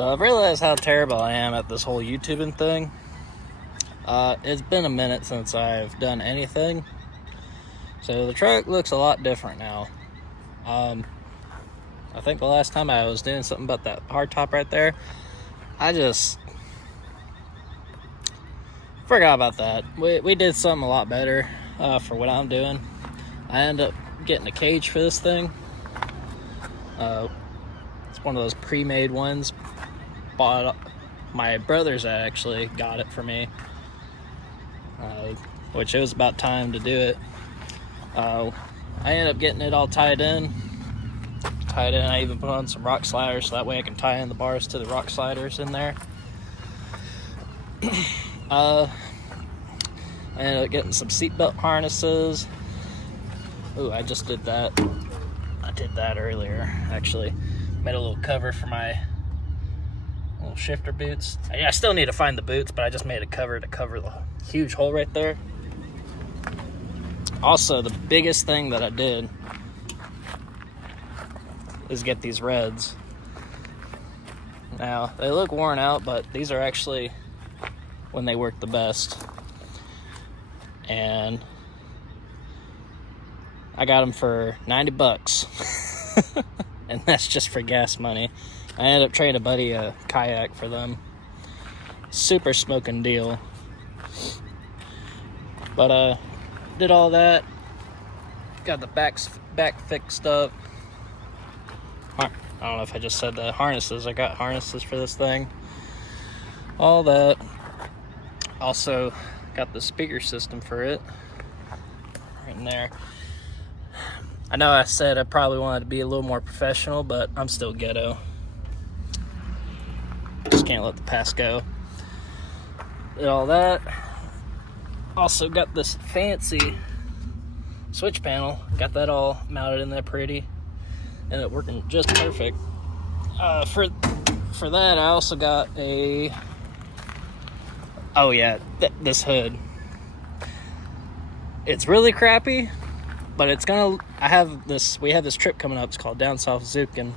So I've realized how terrible I am at this whole YouTubing thing. It's been a minute since I've done anything. So the truck looks a lot different now. I think the last time I was doing something about that hardtop right there, I just forgot about that. We did something a lot better for what I'm doing. I ended up getting a cage for this thing. It's one of those pre-made ones. My brothers actually got it for me, which it was about time to do it. I ended up getting it all tied in. I even put on some rock sliders so that way I can tie in the bars to the rock sliders in there. I ended up getting some seatbelt harnesses. Ooh, I just did that. I did that earlier, actually. Made a little cover for my little shifter boots. I still need to find the boots, but I just made a cover to cover the huge hole right there. Also, the biggest thing that I did is get these reds. Now, they look worn out, but these are actually when they work the best. And I got them for 90 bucks. And that's just for gas money. I ended up trading a buddy a kayak for them. Super smoking deal. But did all that. Got the back fixed up. I don't know if I just said that. Harnesses. I got harnesses for this thing. All that. Also got the speaker system for it. Right in there. I know I said I probably wanted to be a little more professional, but I'm still ghetto. Just can't let the past go. Did all that. Also got this fancy switch panel. Got that all mounted in there pretty. Ended up working just perfect. For that, I also got a... Oh yeah, this hood. It's really crappy, but it's gonna... We have this trip coming up. It's called Down South Zukin.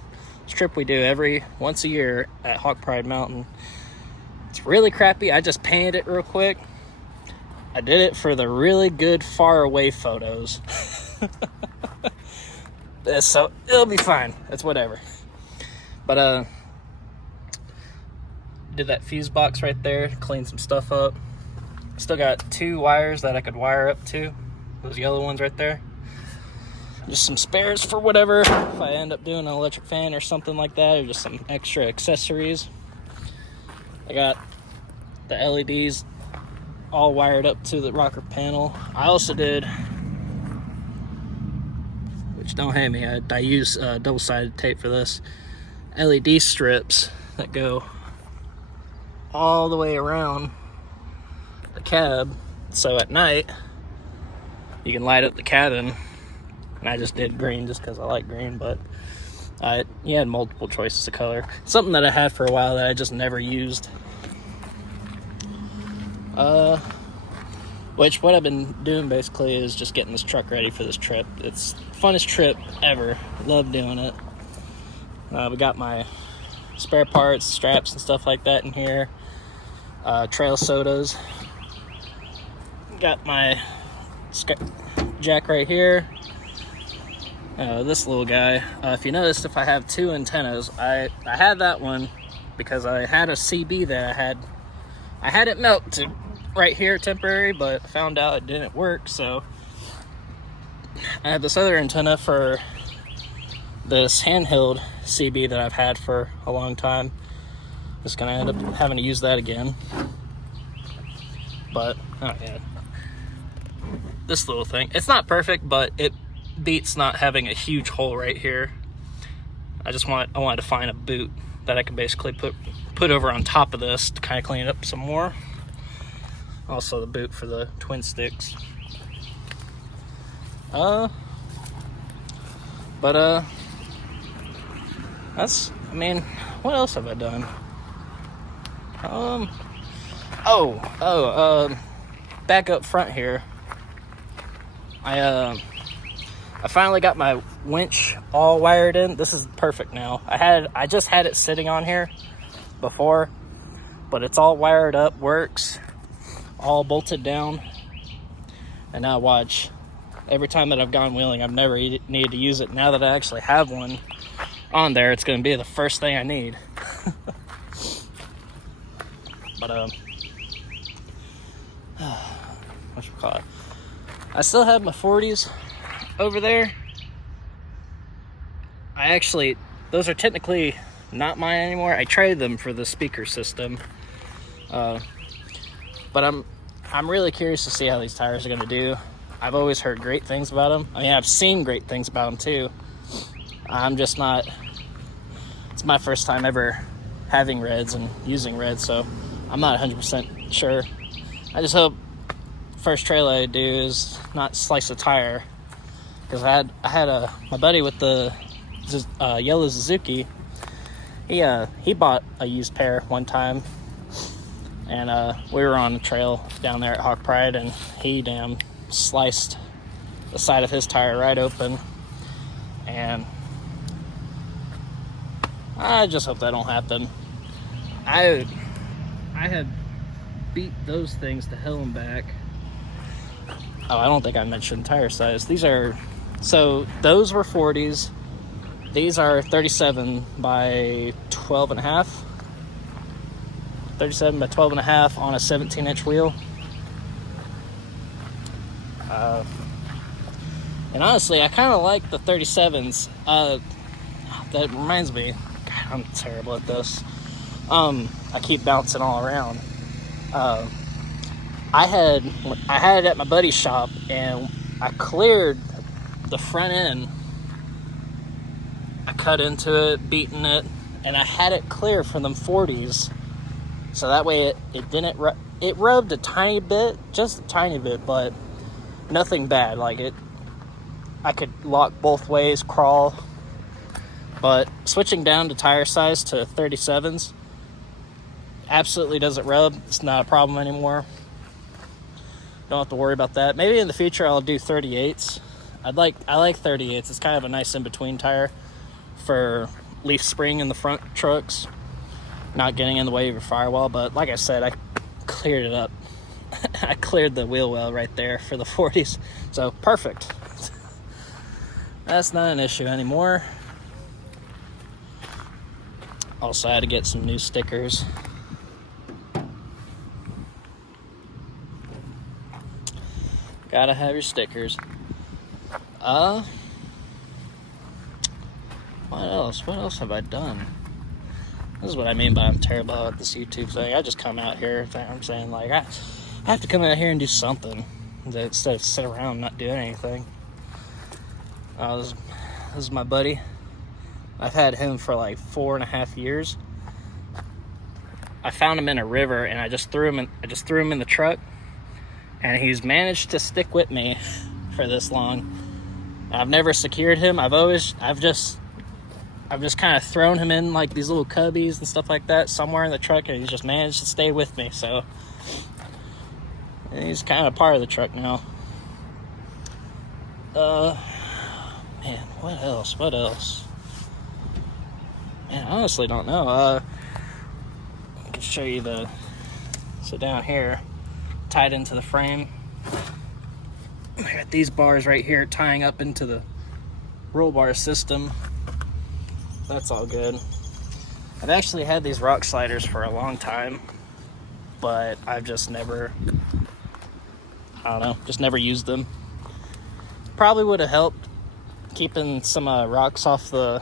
This trip we do once a year at Hawk Pride Mountain. It's really crappy. I just painted it real quick. I did it for the really good far away photos. So it'll be fine. It's whatever. But did that fuse box right there, cleaned some stuff up. Still got 2 wires that I could wire up to. Those yellow ones right there. Just some spares for whatever, if I end up doing an electric fan or something like that, or just some extra accessories. I got the LEDs all wired up to the rocker panel. I also did, which don't hate me, I use double-sided tape for this, LED strips that go all the way around the cab, so at night you can light up the cabin. And I just did green just because I like green, but you had multiple choices of color. Something that I had for a while that I just never used. Which what I've been doing basically is just getting this truck ready for this trip. It's the funnest trip ever. Love doing it. We got my spare parts, straps and stuff like that in here. Trail sodas. Got my jack right here. This little guy. If you noticed, if I have 2 antennas, I had that one because I had a CB that I had it mounted right here temporary, but I found out it didn't work, so I have this other antenna for this handheld CB that I've had for a long time. Just gonna end up having to use that again. But oh yeah, this little thing, it's not perfect, but it beats not having a huge hole right here. I wanted to find a boot that I can basically put over on top of this to kind of clean it up some more. Also the boot for the twin sticks. But what else have I done? Back up front here, I finally got my winch all wired in. This is perfect now. I just had it sitting on here before, but it's all wired up, works, all bolted down. And now watch, every time that I've gone wheeling, I've never needed to use it. Now that I actually have one on there, it's going to be the first thing I need. But whatchamacallit, I still have my 40s over there. Those are technically not mine anymore. I traded them for the speaker system. But I'm really curious to see how these tires are going to do. I've always heard great things about them. I mean, I've seen great things about them too. I'm just not, it's my first time ever having reds and using reds, so I'm not 100% sure. I just hope first trail I do is not slice a tire, because I had my buddy with the yellow Suzuki. He bought a used pair one time, and we were on the trail down there at Hawk Pride, and he sliced the side of his tire right open. And I just hope that don't happen. I have beat those things to hell and back. Oh, I don't think I mentioned tire size. So those were 40s. These are 37 by 12 and a half. 37 by 12 and a half on a 17-inch wheel. And honestly, I kind of like the 37s. That reminds me, God, I'm terrible at this. I keep bouncing all around. I had it at my buddy's shop, and I cleared the front end. I cut into it, beaten it, and I had it clear from them 40s. So that way it didn't, it rubbed a tiny bit, just a tiny bit, but nothing bad. Like I could lock both ways, crawl. But switching down to tire size to 37s absolutely doesn't rub. It's not a problem anymore. Don't have to worry about that. Maybe in the future I'll do 38s. I like 38s. It's kind of a nice in-between tire for leaf spring in the front trucks, not getting in the way of your firewall. But like I said, I cleared it up. I cleared the wheel well right there for the 40s. So perfect. That's not an issue anymore. Also, I had to get some new stickers. Gotta have your stickers. What else? What else have I done? This is what I mean by I'm terrible at this YouTube thing. I just come out here, I'm saying, like, I have to come out here and do something instead of sit around and not doing anything. This is my buddy. I've had him for like 4.5 years. I found him in a river, and I just threw him in the truck, and he's managed to stick with me for this long. I've never secured him. I've just kind of thrown him in like these little cubbies and stuff like that somewhere in the truck, and he's just managed to stay with me. So he's kind of part of the truck now. Man, what else? Man, I honestly don't know. I can show you so down here, tied into the frame, I got these bars right here tying up into the roll bar system. That's all good. I've actually had these rock sliders for a long time, but I've just never, never used them. Probably would have helped keeping some rocks off the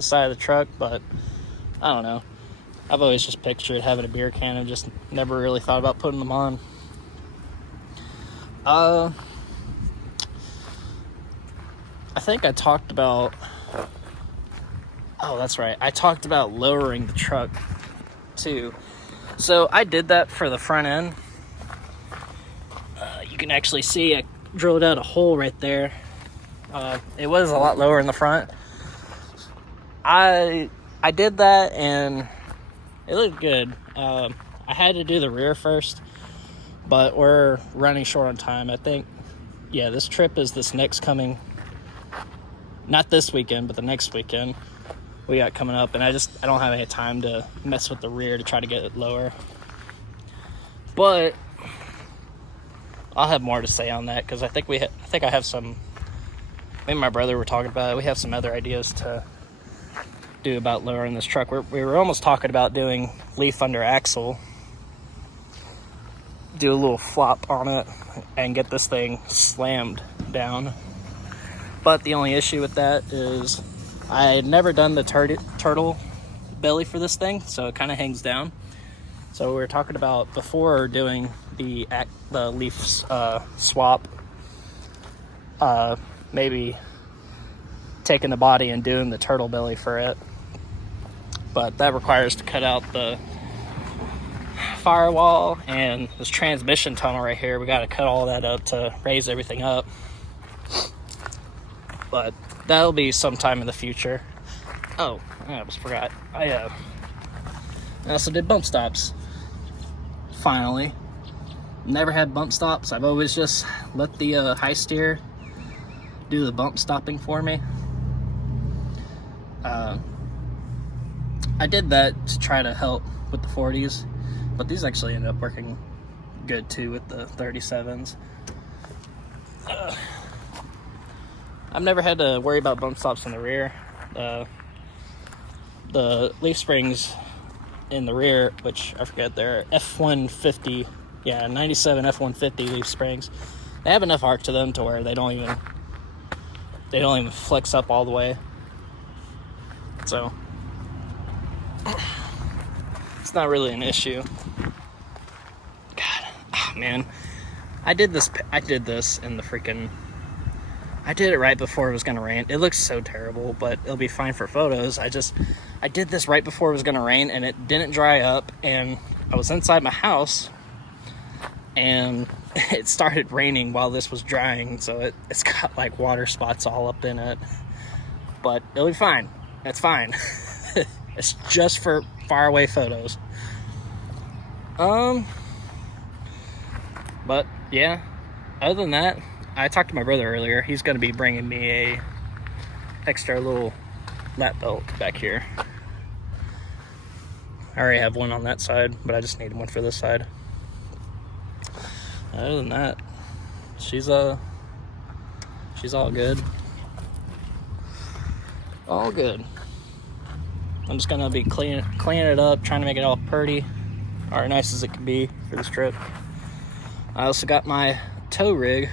side of the truck, but I don't know. I've always just pictured having a beer can and just never really thought about putting them on. I think I talked about, oh, that's right. I talked about lowering the truck too. So I did that for the front end. You can actually see I drilled out a hole right there. It was a lot lower in the front. I did that and it looked good. I had to do the rear first, but we're running short on time. I think, yeah, this trip is this next coming, not this weekend, but the next weekend. we got coming up, and I don't have any time to mess with the rear to try to get it lower. But I'll have more to say on that, because I think I have some. Me and my brother were talking about it. We have some other ideas to do about lowering this truck. We were almost talking about doing leaf under axle, do a little flop on it, and get this thing slammed down. But the only issue with that is I had never done the turtle belly for this thing, so it kind of hangs down. So we were talking about, before doing the leaf swap, maybe taking the body and doing the turtle belly for it. But that requires to cut out the firewall and this transmission tunnel right here. We got to cut all that up to raise everything up. But that'll be sometime in the future. Oh, I almost forgot. I also did bump stops. Finally. Never had bump stops. I've always just let the high steer do the bump stopping for me. I did that to try to help with the 40s, but these actually ended up working good too with the 37s. I've never had to worry about bump stops in the rear. The leaf springs in the rear, which I forget, they're F150, 97 F150 leaf springs. They have enough arc to them to where they don't even flex up all the way. So it's not really an issue. God, oh man, I did this in the freaking. I did it right before it was gonna rain. It looks so terrible, but it'll be fine for photos. I did this right before it was gonna rain, and it didn't dry up, and I was inside my house, and it started raining while this was drying, so it's got like water spots all up in it. But it'll be fine. It's fine. It's just for far away photos. But yeah, other than that, I talked to my brother earlier. He's going to be bringing me a extra little lap belt back here. I already have one on that side, but I just need one for this side. Other than that, she's all good. All good. I'm just gonna be cleaning it up, trying to make it all pretty, or nice as it can be for this trip. I also got my tow rig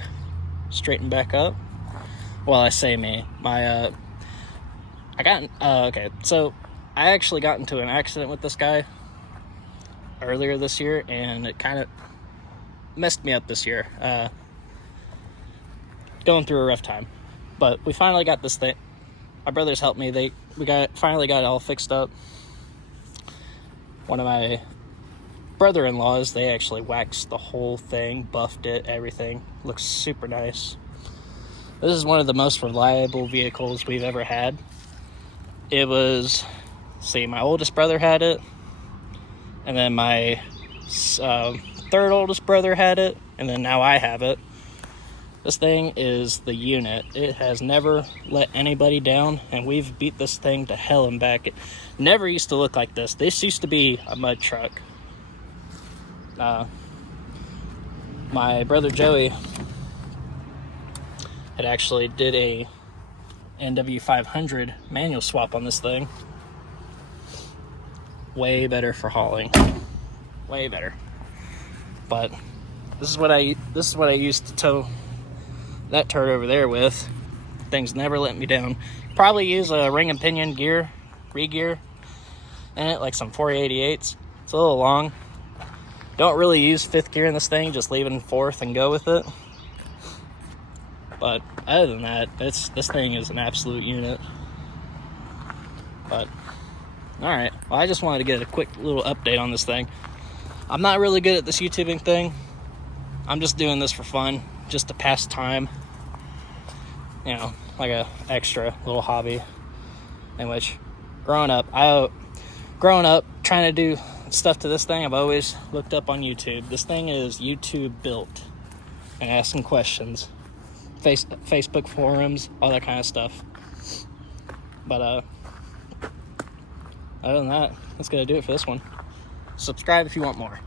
straightened back up. Well, I say me. Okay, so I actually got into an accident with this guy earlier this year, and it kind of messed me up this year. Going through a rough time. But we finally got this thing. My brothers helped me. We finally got it all fixed up. One of my brother-in-laws, they actually waxed the whole thing, buffed it, everything. Looks super nice. This is one of the most reliable vehicles we've ever had. It was, my oldest brother had it, and then my third oldest brother had it, and then now I have it. This thing is the unit. It has never let anybody down, and we've beat this thing to hell and back. It never used to look like this. This used to be a mud truck. My brother Joey had actually did a NW500 manual swap on this thing. Way better for hauling. Way better. But this is what I used to tow that turd over there with. Things never let me down. Probably use a ring and pinion re-gear in it, like some 488s. It's a little long. Don't really use fifth gear in this thing, just leave it in fourth and go with it. But other than that, this thing is an absolute unit. But alright, well, I just wanted to get a quick little update on this thing. I'm not really good at this YouTubing thing. I'm just doing this for fun, just to pass time. You know, like a extra little hobby. In which, growing up, trying to do stuff to this thing, I've always looked up on YouTube. This thing is YouTube built, and asking questions, Facebook forums, all that kind of stuff. But other than that, that's going to do it for this one. Subscribe if you want more.